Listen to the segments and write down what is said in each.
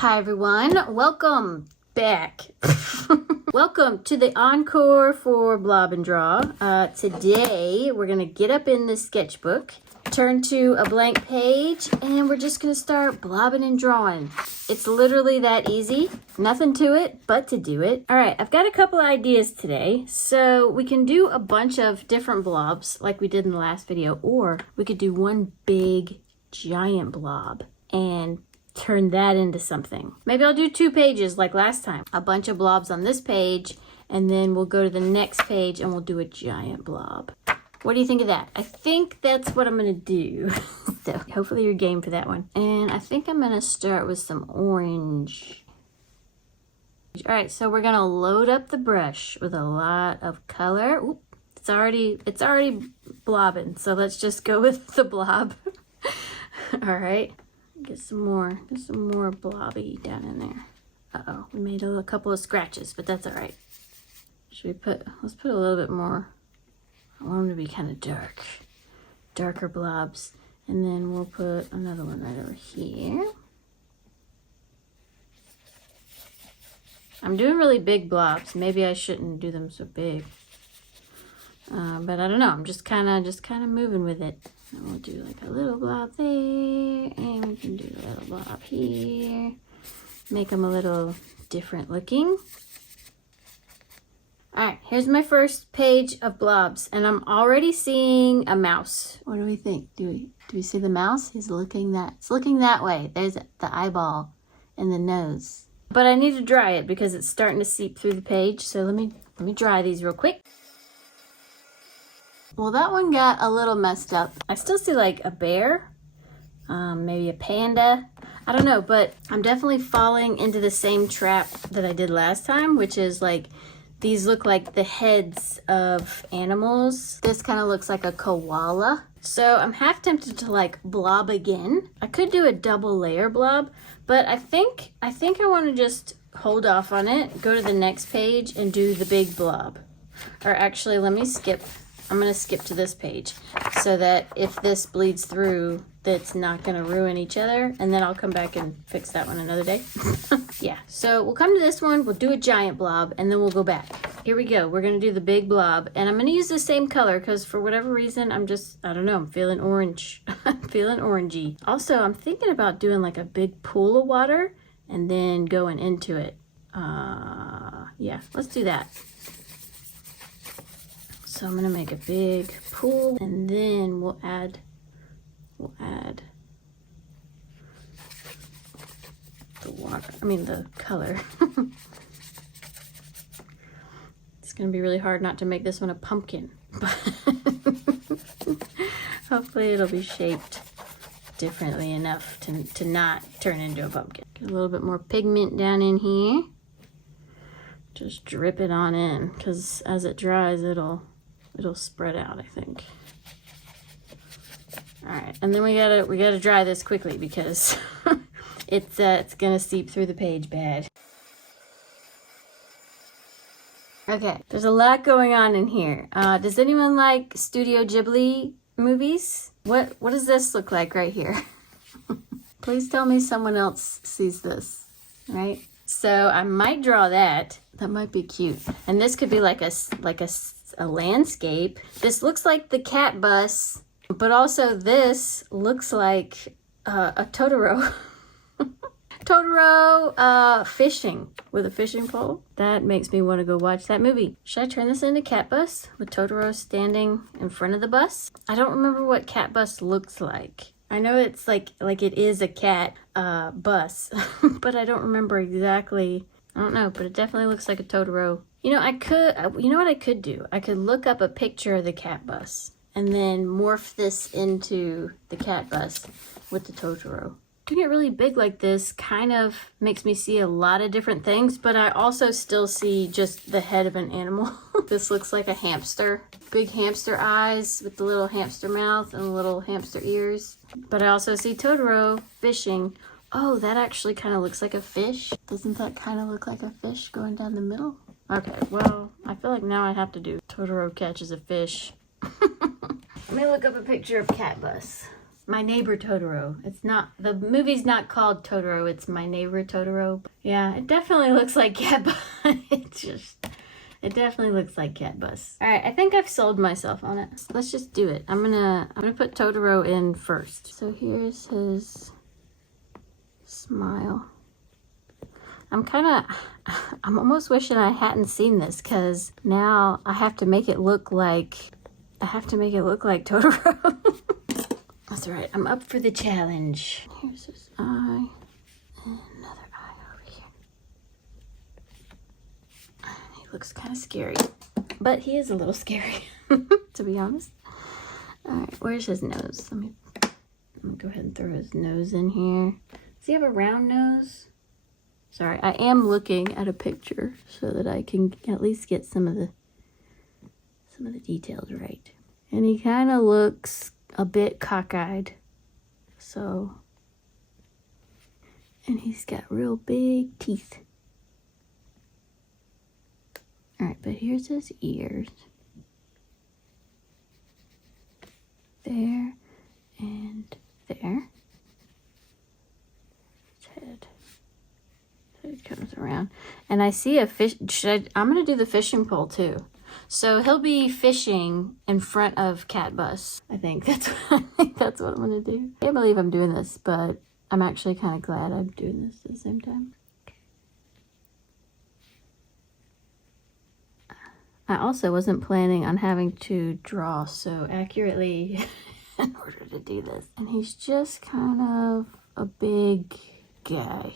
Hi everyone, welcome back. Welcome to the encore for Blob and Draw. Today we're gonna get up in the sketchbook, turn to a blank page, and we're just gonna start blobbing and drawing. It's literally that easy. Nothing to it but to do it. All right, I've got a couple ideas today. So we can do a bunch of different blobs like we did in the last video, or we could do one big giant blob and turn that into something. Maybe I'll do 2 pages like last time. A bunch of blobs on this page, and then we'll go to the next page and we'll do a giant blob. What do you think of that? I think that's what I'm gonna do. So hopefully you're game for that one. And I think I'm gonna start with some orange. All right, so we're gonna load up the brush with a lot of color. Oop, it's already blobbing, so let's just go with the blob. All right. Get some more blobby down in there. Uh-oh, we made a couple of scratches, but that's all right. Let's put a little bit more. I want them to be kind of darker blobs. And then we'll put another one right over here. I'm doing really big blobs. Maybe I shouldn't do them so big. But I don't know, I'm just kind of moving with it. And we'll do like a little blob there, and we can do a little blob here. Make them a little different looking. All right, here's my first page of blobs, and I'm already seeing a mouse. What do we think? Do we see the mouse? It's looking that way. There's the eyeball and the nose. But I need to dry it because it's starting to seep through the page. So let me dry these real quick. Well, that one got a little messed up. I still see like a bear, maybe a panda. I don't know, but I'm definitely falling into the same trap that I did last time, which is like, these look like the heads of animals. This kind of looks like a koala. So I'm half tempted to like blob again. I could do a double layer blob, but I think I want to just hold off on it, go to the next page and do the big blob. Or actually, let me skip. I'm going to skip to this page so that if this bleeds through, that's not going to ruin each other. And then I'll come back and fix that one another day. Yeah, so we'll come to this one. We'll do a giant blob and then we'll go back. Here we go. We're going to do the big blob. And I'm going to use the same color because for whatever reason, I don't know, I'm feeling orange. I'm feeling orangey. Also, I'm thinking about doing like a big pool of water and then going into it. Yeah, let's do that. So I'm gonna make a big pool, and then we'll add the water. I mean the color. It's gonna be really hard not to make this one a pumpkin, but hopefully it'll be shaped differently enough to not turn into a pumpkin. Get a little bit more pigment down in here. Just drip it on in, because as it dries, it'll spread out, I think. All right, and then we gotta dry this quickly because it's gonna seep through the page bad. Okay, there's a lot going on in here. Does anyone like Studio Ghibli movies? What does this look like right here? Please tell me someone else sees this, right? So I might draw that. That might be cute. And this could be like a landscape. This looks like the cat bus, but also this looks like a Totoro. Totoro fishing with a fishing pole. That makes me want to go watch that movie. Should I turn this into cat bus with Totoro standing in front of the bus? I don't remember what cat bus looks like. I know it's like it is a cat bus, but I don't remember exactly. I don't know, but it definitely looks like a Totoro. You know, you know what I could do? I could look up a picture of the cat bus and then morph this into the cat bus with the Totoro. Doing it really big like this kind of makes me see a lot of different things, but I also still see just the head of an animal. This looks like a hamster. Big hamster eyes with the little hamster mouth and the little hamster ears. But I also see Totoro fishing. Oh, that actually kind of looks like a fish. Doesn't that kind of look like a fish going down the middle? Okay, well, I feel like now I have to do Totoro catches a fish. Let me look up a picture of cat bus. My Neighbor Totoro. It's not, the movie's not called Totoro, it's My Neighbor Totoro. Yeah, it definitely looks like Cat Bus. It definitely looks like Cat Bus. All right, I think I've sold myself on it. Let's just do it. I'm gonna put Totoro in first. So here's his smile. I'm almost wishing I hadn't seen this, because now I have to make it look like Totoro. That's all right. I'm up for the challenge. Here's his eye. And another eye over here. He looks kind of scary. But he is a little scary, to be honest. All right, where's his nose? Let me go ahead and throw his nose in here. Does he have a round nose? Sorry, I am looking at a picture so that I can at least get some of the details right. And he kind of looks a bit cockeyed. So, and he's got real big teeth. All right, but here's his ears. There and there. His head. So it comes around. And I see a fish. I'm going to do the fishing pole too. So he'll be fishing in front of Cat Bus. I think that's what I'm gonna do. I can't believe I'm doing this, but I'm actually kind of glad I'm doing this at the same time. I also wasn't planning on having to draw so accurately in order to do this. And he's just kind of a big guy.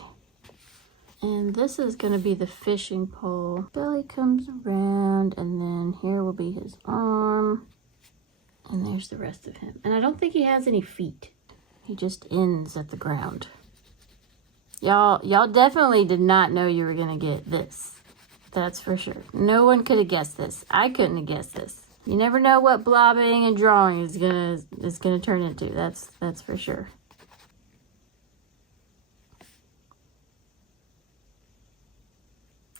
And this is going to be the fishing pole. Belly comes around, and then here will be his arm. And there's the rest of him. And I don't think he has any feet. He just ends at the ground. Y'all definitely did not know you were going to get this. That's for sure. No one could have guessed this. I couldn't have guessed this. You never know what blobbing and drawing is gonna turn into. That's for sure.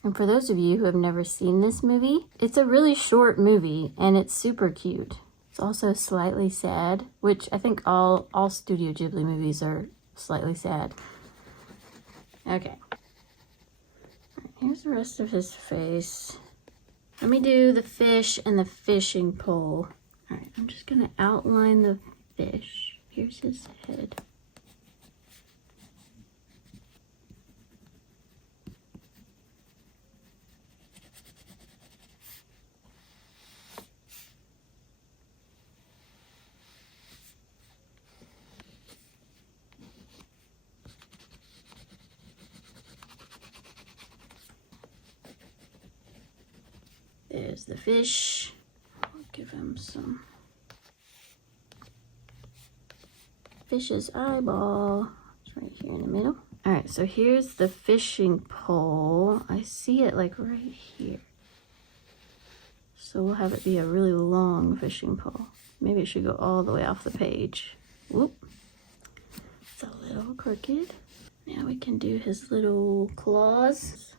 And for those of you who have never seen this movie, it's a really short movie and it's super cute. It's also slightly sad, which I think all Studio Ghibli movies are slightly sad. Okay. Here's the rest of his face. Let me do the fish and the fishing pole. All right, I'm just gonna outline the fish. Here's his head. There's the fish. I'll give him some fish's eyeball. It's right here in the middle. All right, so here's the fishing pole. I see it like right here. So we'll have it be a really long fishing pole. Maybe it should go all the way off the page. Whoop. It's a little crooked. Now we can do his little claws.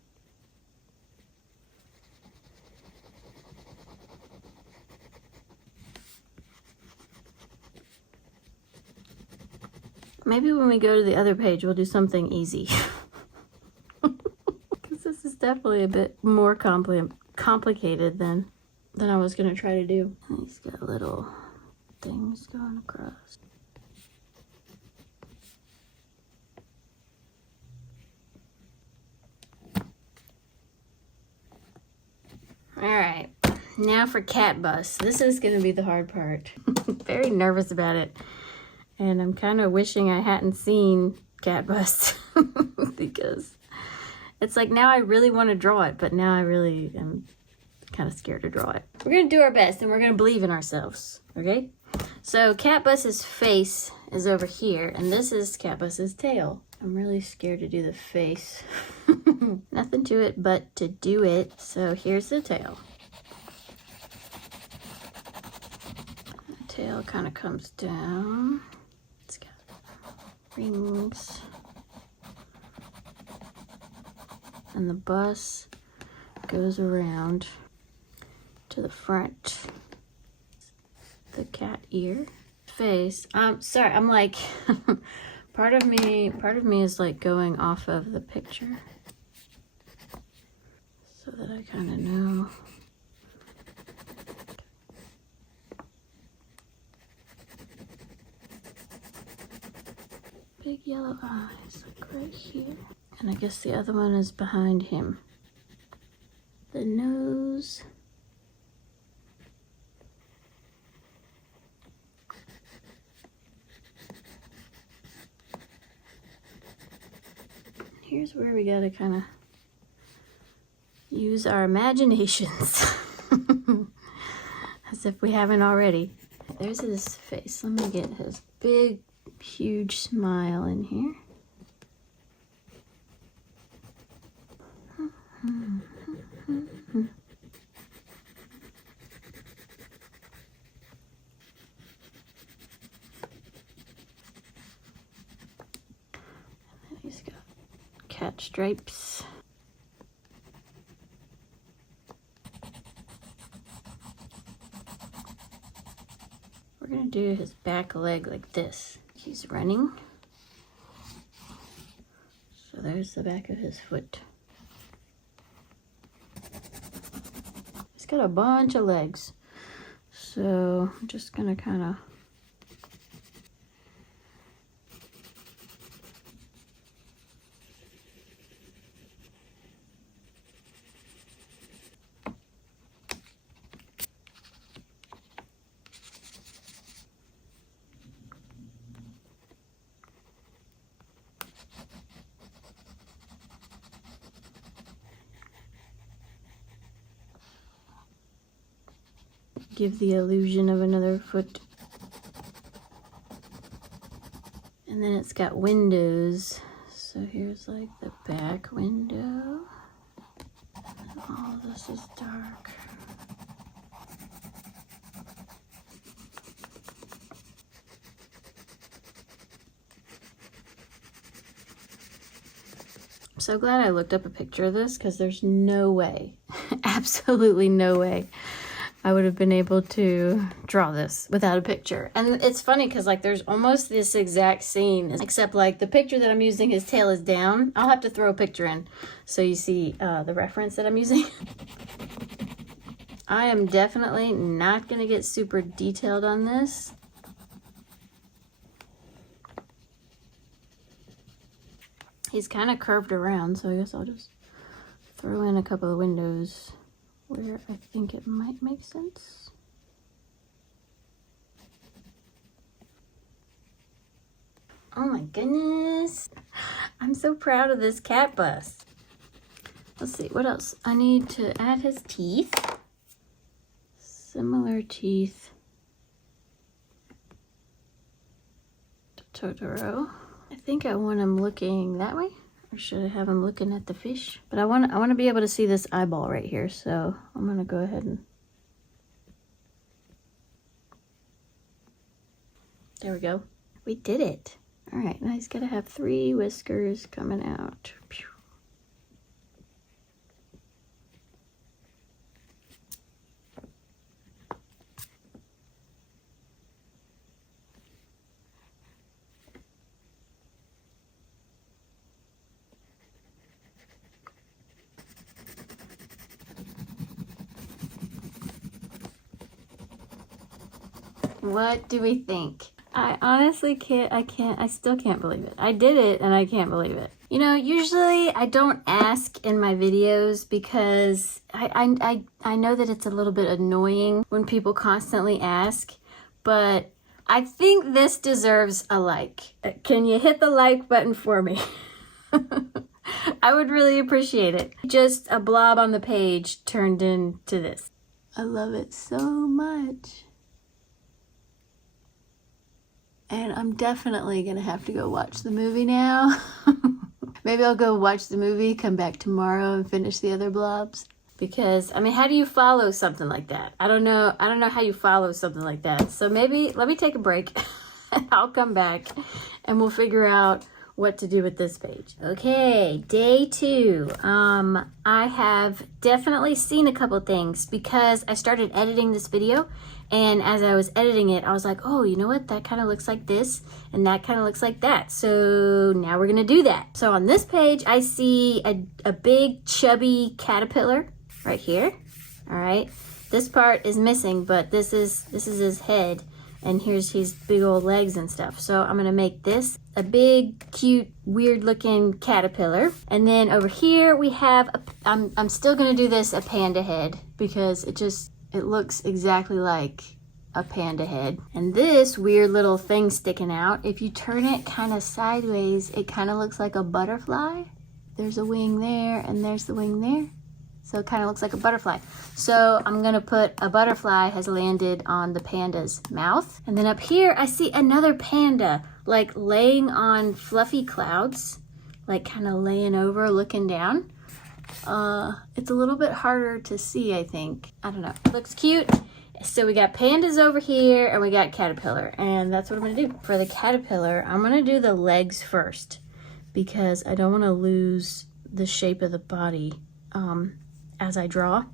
Maybe when we go to the other page, we'll do something easy. Because this is definitely a bit more complicated than I was going to try to do. He's got little things going across. All right, now for Cat Bus. This is going to be the hard part. Very nervous about it. And I'm kind of wishing I hadn't seen Cat Bus because it's like now I really want to draw it, but now I really am kind of scared to draw it. We're going to do our best and we're going to believe in ourselves, okay? So Cat Bus's face is over here and this is Cat Bus's tail. I'm really scared to do the face. Nothing to it but to do it. So here's the tail. The tail kind of comes down. Rings, and the bus goes around to the front. The cat ear, face. Sorry, I'm like, part of me is like going off of the picture so that I kind of know. Big yellow eyes, like right here. And I guess the other one is behind him. The nose. Here's where we gotta kind of use our imaginations. As if we haven't already. There's his face. Let me get his big, huge smile in here. He's got cat stripes. We're gonna do his back leg like this. He's running. So there's the back of his foot. He's got a bunch of legs. So I'm just gonna kind of give the illusion of another foot. And then it's got windows. So here's like the back window. And all this is dark. I'm so glad I looked up a picture of this because there's no way, absolutely no way I would have been able to draw this without a picture. And it's funny because like there's almost this exact scene, except like the picture that I'm using, his tail is down. I'll have to throw a picture in so you see the reference that I'm using. I am definitely not gonna get super detailed on this. He's kind of curved around, so I guess I'll just throw in a couple of windows where I think it might make sense. Oh my goodness. I'm so proud of this cat bust. Let's see, what else? I need to add his teeth. Similar teeth to Totoro. I think I want him looking that way. Or should I have him looking at the fish? But I want to be able to see this eyeball right here, so I'm gonna go ahead and there we go. We did it. All right, now he's gotta have 3 whiskers coming out. Pew. What do we think? I honestly I still can't believe it. I did it and I can't believe it. You know, usually I don't ask in my videos because I know that it's a little bit annoying when people constantly ask, but I think this deserves a like. Can you hit the like button for me? I would really appreciate it. Just a blob on the page turned into this. I love it so much. And I'm definitely gonna have to go watch the movie now. Maybe I'll go watch the movie, come back tomorrow and finish the other blobs. Because, I mean, how do you follow something like that? I don't know how you follow something like that. So maybe, let me take a break and I'll come back and we'll figure out what to do with this page. Okay, day 2. I have definitely seen a couple things because I started editing this video, and as I was editing it, I was like, oh, you know what? That kind of looks like this, and that kind of looks like that. So now we're gonna do that. So on this page, I see a big chubby caterpillar right here. All right, this part is missing, but this is his head. And here's his big old legs and stuff. So I'm gonna make this a big, cute, weird looking caterpillar. And then over here we have, I'm still gonna do this a panda head because it looks exactly like a panda head. And this weird little thing sticking out, if you turn it kind of sideways, it kind of looks like a butterfly. There's a wing there and there's the wing there. So it kind of looks like a butterfly. So I'm gonna put a butterfly has landed on the panda's mouth. And then up here, I see another panda, like laying on fluffy clouds, like kind of laying over, looking down. It's a little bit harder to see, I think. I don't know, it looks cute. So we got pandas over here and we got caterpillar, and that's what I'm gonna do. For the caterpillar, I'm gonna do the legs first because I don't wanna lose the shape of the body as I draw.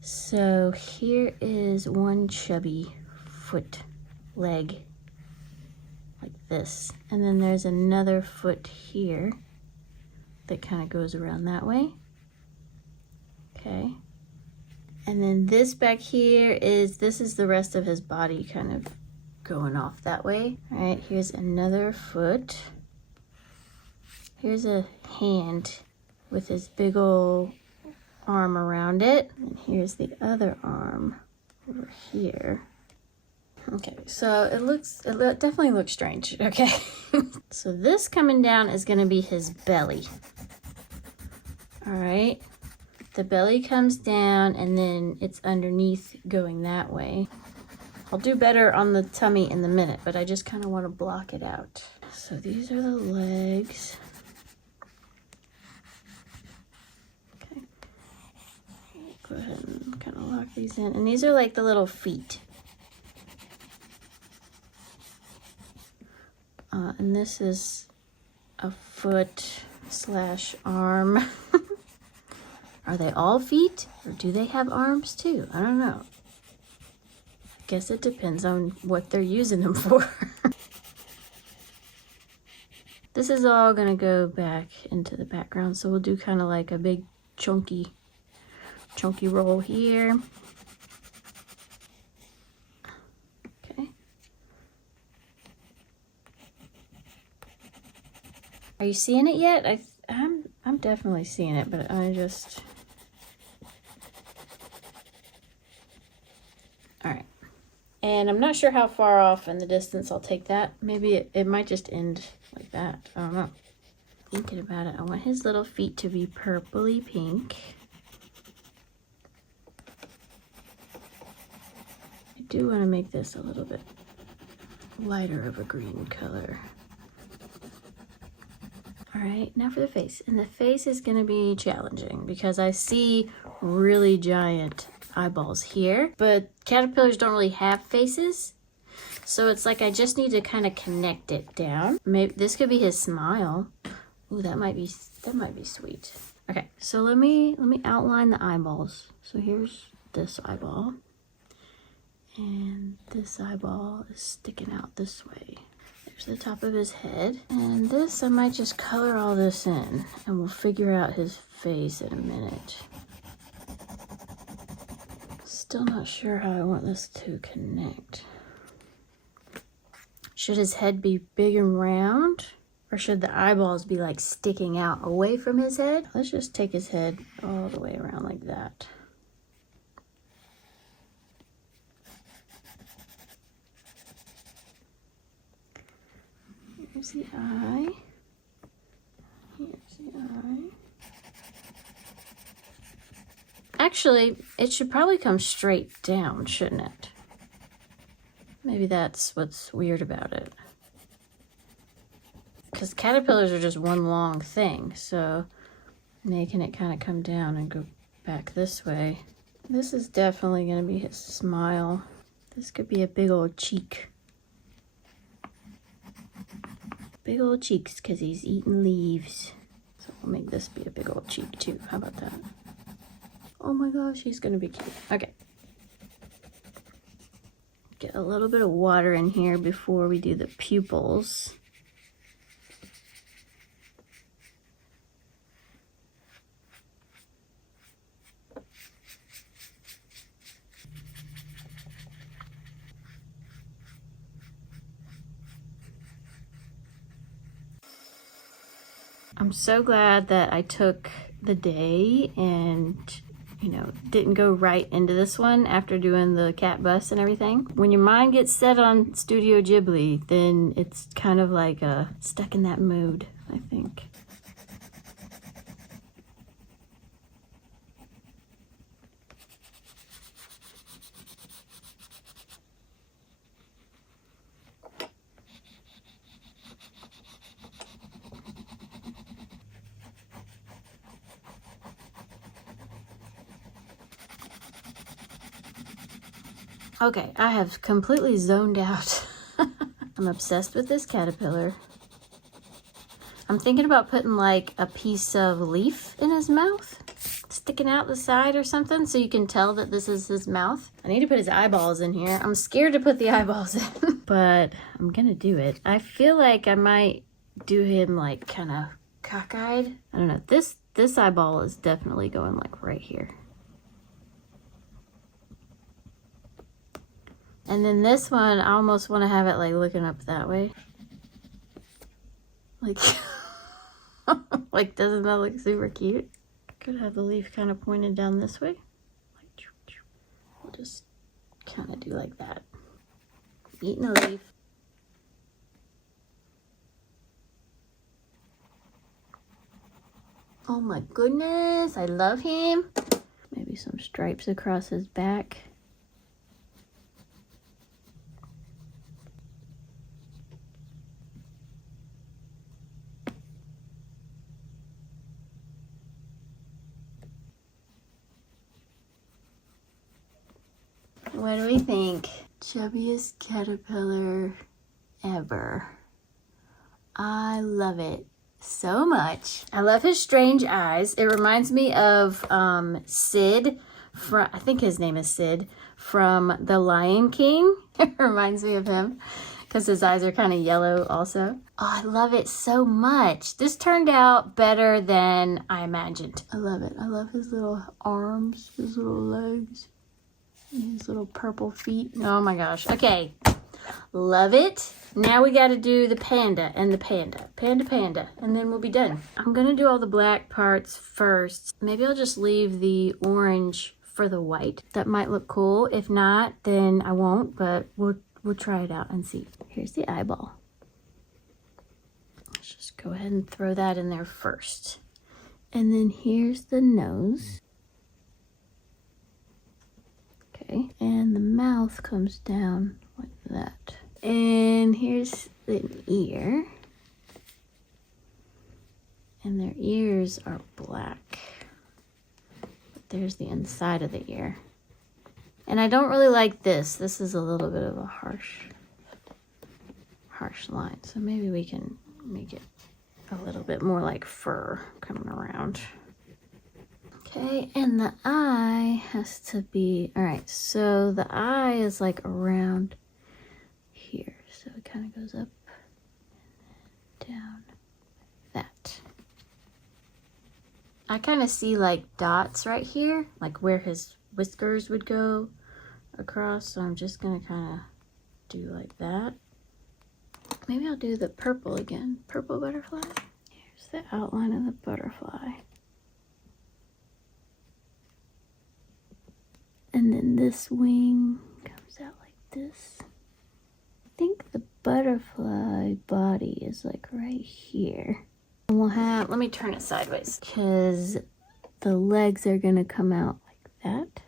So here is one chubby foot leg like this, and then there's another foot here that kind of goes around that way. Okay, and then this back here this is the rest of his body kind of going off that way. All right, here's another foot. Here's a hand with his big old arm around it, and here's the other arm over here. Okay, so it definitely looks strange. Okay. So this coming down is going to be his belly. All right, the belly comes down and then it's underneath going that way. I'll do better on the tummy in a minute, but I just kind of want to block it out. So these are the legs. Go ahead and kind of lock these in. And these are like the little feet. And this is a foot / arm. Are they all feet? Or do they have arms too? I don't know. I guess it depends on what they're using them for. This is all gonna go back into the background. So we'll do kind of like a big chunky roll here. Okay. Are you seeing it yet? I'm definitely seeing it, but I just. All right. And I'm not sure how far off in the distance I'll take that. Maybe it might just end like that. I don't know. Thinking about it, I want his little feet to be purpley pink. I do want to make this a little bit lighter of a green color. All right, now for the face. And the face is going to be challenging because I see really giant eyeballs here, but caterpillars don't really have faces. So it's like I just need to kind of connect it down. Maybe this could be his smile. Ooh, that might be sweet. Okay, so let me outline the eyeballs. So here's this eyeball. And this eyeball is sticking out this way. There's the top of his head. And this, I might just color all this in and we'll figure out his face in a minute. Still not sure how I want this to connect. Should his head be big and round? Or should the eyeballs be like sticking out away from his head? Let's just take his head all the way around like that. Here's the eye. Here's the eye. Actually, it should probably come straight down, shouldn't it? Maybe that's what's weird about it. Because caterpillars are just one long thing, so making it kind of come down and go back this way. This is definitely going to be his smile. This could be a big old cheek. Big old cheeks because he's eating leaves. So we'll make this be a big old cheek too. How about that? Oh my gosh, he's gonna be cute. Okay. Get a little bit of water in here before we do the pupils. I'm so glad that I took the day and, you know, didn't go right into this one after doing the cat bus and everything. When your mind gets set on Studio Ghibli, then it's kind of like stuck in that mood, I think. Okay, I have completely zoned out. I'm obsessed with this caterpillar. I'm thinking about putting like a piece of leaf in his mouth, sticking out the side or something, so you can tell that this is his mouth. I need to put his eyeballs in here. I'm scared to put the eyeballs in, but I'm gonna do it. I feel like I might do him like kind of cockeyed. I don't know. This eyeball is definitely going like right here. And then this one, I almost want to have it like looking up that way. Like, like, doesn't that look super cute? Could have the leaf kind of pointed down this way. Like, we'll just kind of do like that. Eating a leaf. Oh my goodness, I love him. Maybe some stripes across his back. What do we think? Chubbiest caterpillar ever. I love it so much. I love his strange eyes. It reminds me of Sid, I think his name is Sid, from The Lion King. It reminds me of him because his eyes are kind of yellow also. Oh, I love it so much. This turned out better than I imagined. I love it. I love his little arms, his little legs. These little purple feet. Oh my gosh. Okay. Love it. Now we got to do the panda and the panda. Panda. And then we'll be done. I'm going to do all the black parts first. Maybe I'll just leave the orange for the white. That might look cool. If not, then I won't, but we'll try it out and see. Here's the eyeball. Let's just go ahead and throw that in there first. And then here's the nose. Okay, and the mouth comes down like that. And here's the ear. And their ears are black. But there's the inside of the ear. And I don't really like this. This is a little bit of a harsh line. So maybe we can make it a little bit more like fur coming around. Okay, and the eye has to be, all right, so the eye is like around here. So it kind of goes up and down like that. I kind of see like dots right here, like where his whiskers would go across. So I'm just gonna kind of do like that. Maybe I'll do the purple again. Purple butterfly. Here's the outline of the butterfly. And then this wing comes out like this. I think the butterfly body is like right here. And we'll have, let me turn it sideways because the legs are gonna come out like that.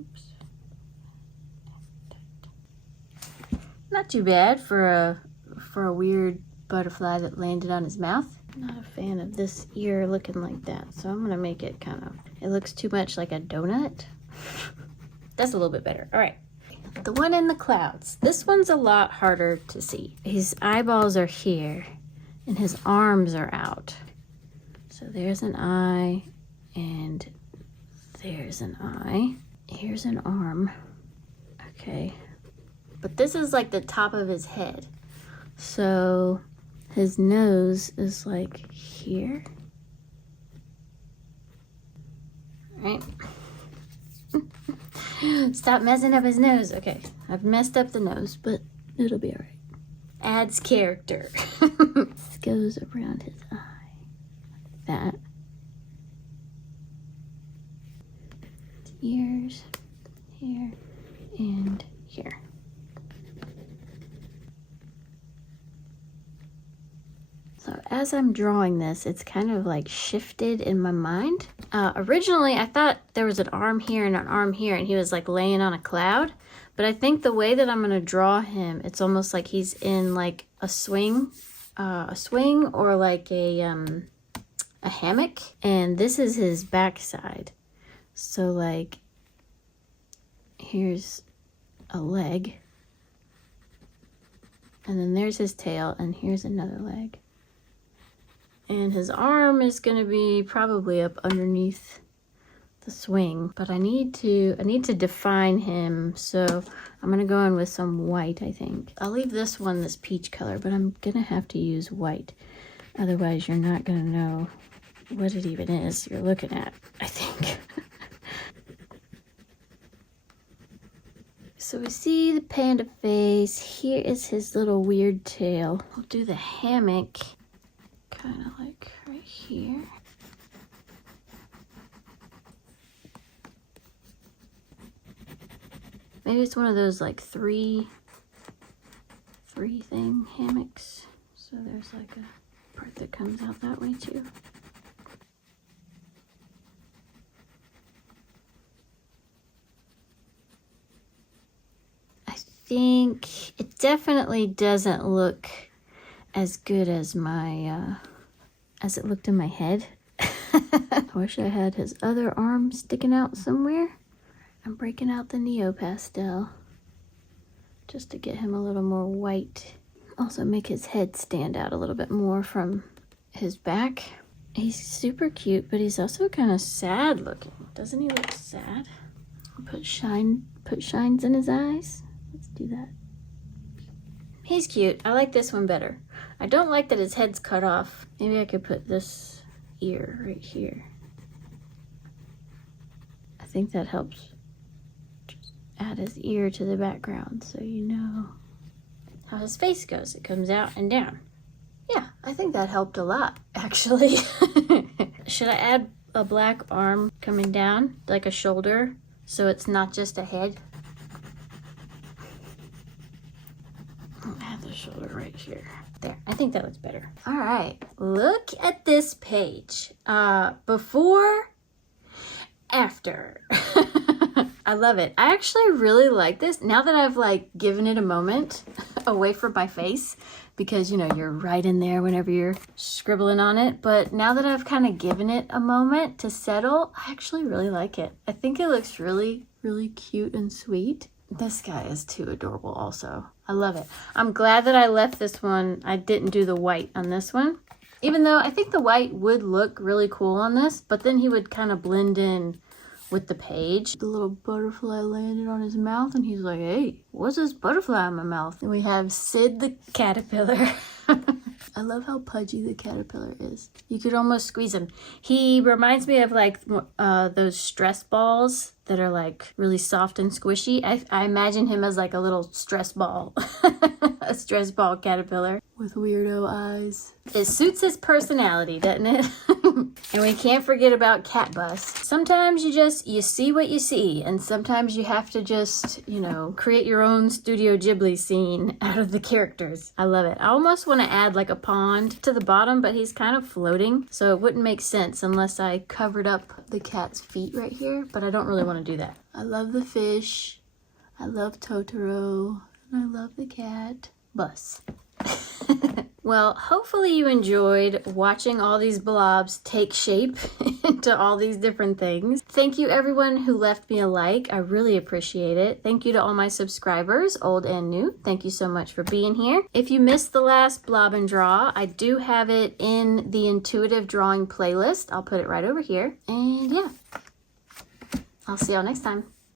Oops. Not too bad for a weird butterfly that landed on his mouth. Not a fan of this ear looking like that, so I'm gonna make it kind of, it looks too much like a donut. That's a little bit better. All right, The one in the clouds. This one's a lot harder to see. His eyeballs are here and his arms are out. So there's an eye and there's an eye. Here's an arm. Okay. But this is like the top of his head. So his nose is like here. Right? Stop messing up his nose. Okay, I've messed up the nose, but it'll be all right. Adds character. This goes around his eye. Like that. His ears. Here. And here. So as I'm drawing this, it's kind of like shifted in my mind. Originally, I thought there was an arm here and an arm here, and he was like laying on a cloud. But I think the way that I'm gonna draw him, it's almost like he's in like a swing or like a hammock. And this is his backside. So like, here's a leg. And then there's his tail, and here's another leg. And his arm is gonna be probably up underneath the swing, but I need to define him, so I'm gonna go in with some white, I think. I'll leave this one this peach color, but I'm gonna have to use white. Otherwise, you're not gonna know what it even is you're looking at, I think. So we see the panda face. Here is his little weird tail. We'll do the hammock kind of like right here. Maybe it's one of those like three thing hammocks. So there's like a part that comes out that way too. I think it definitely doesn't look as good as my as it looked in my head. I wish I had his other arm sticking out somewhere. I'm breaking out the Neopastel just to get him a little more white. Also make his head stand out a little bit more from his back. He's super cute, but he's also kind of sad looking. Doesn't he look sad? Put shines in his eyes. Let's do that. He's cute. I like this one better. I don't like that his head's cut off. Maybe I could put this ear right here. I think that helps. Just add his ear to the background so you know how his face goes. It comes out and down. Yeah, I think that helped a lot, actually. Should I add a black arm coming down, like a shoulder, so it's not just a head? I'll add the shoulder right here. There, I think that looks better. All right, look at this page. Before, after. I love it. I actually really like this. Now that I've like given it a moment away from my face, because you know, you're right in there whenever you're scribbling on it. But now that I've kind of given it a moment to settle, I actually really like it. I think it looks really, really cute and sweet. This guy is too adorable also. I love it. I'm glad that I left this one. I didn't do the white on this one. Even though I think the white would look really cool on this, but then he would kind of blend in with the page. The little butterfly landed on his mouth and he's like, hey, what's this butterfly in my mouth? And we have Sid the caterpillar. I love how pudgy the caterpillar is. You could almost squeeze him. He reminds me of like those stress balls that are like really soft and squishy. I imagine him as like a little stress ball. A stress ball caterpillar with weirdo eyes. It suits his personality, doesn't it? And we can't forget about Cat Bus. Sometimes you see what you see, and sometimes you have to just, you know, create your own Studio Ghibli scene out of the characters. I love it. I almost want to add like a pond to the bottom, but he's kind of floating, so it wouldn't make sense unless I covered up the cat's feet right here, but I don't really want to do that. I love the fish. I love Totoro. And I love the cat. Bus. Well, hopefully you enjoyed watching all these blobs take shape into all these different things. Thank you everyone who left me a like. I really appreciate it. Thank you to all my subscribers, old and new. Thank you so much for being here. If you missed the last Blob and Draw, I do have it in the intuitive drawing playlist. I'll put it right over here. And yeah, I'll see y'all next time.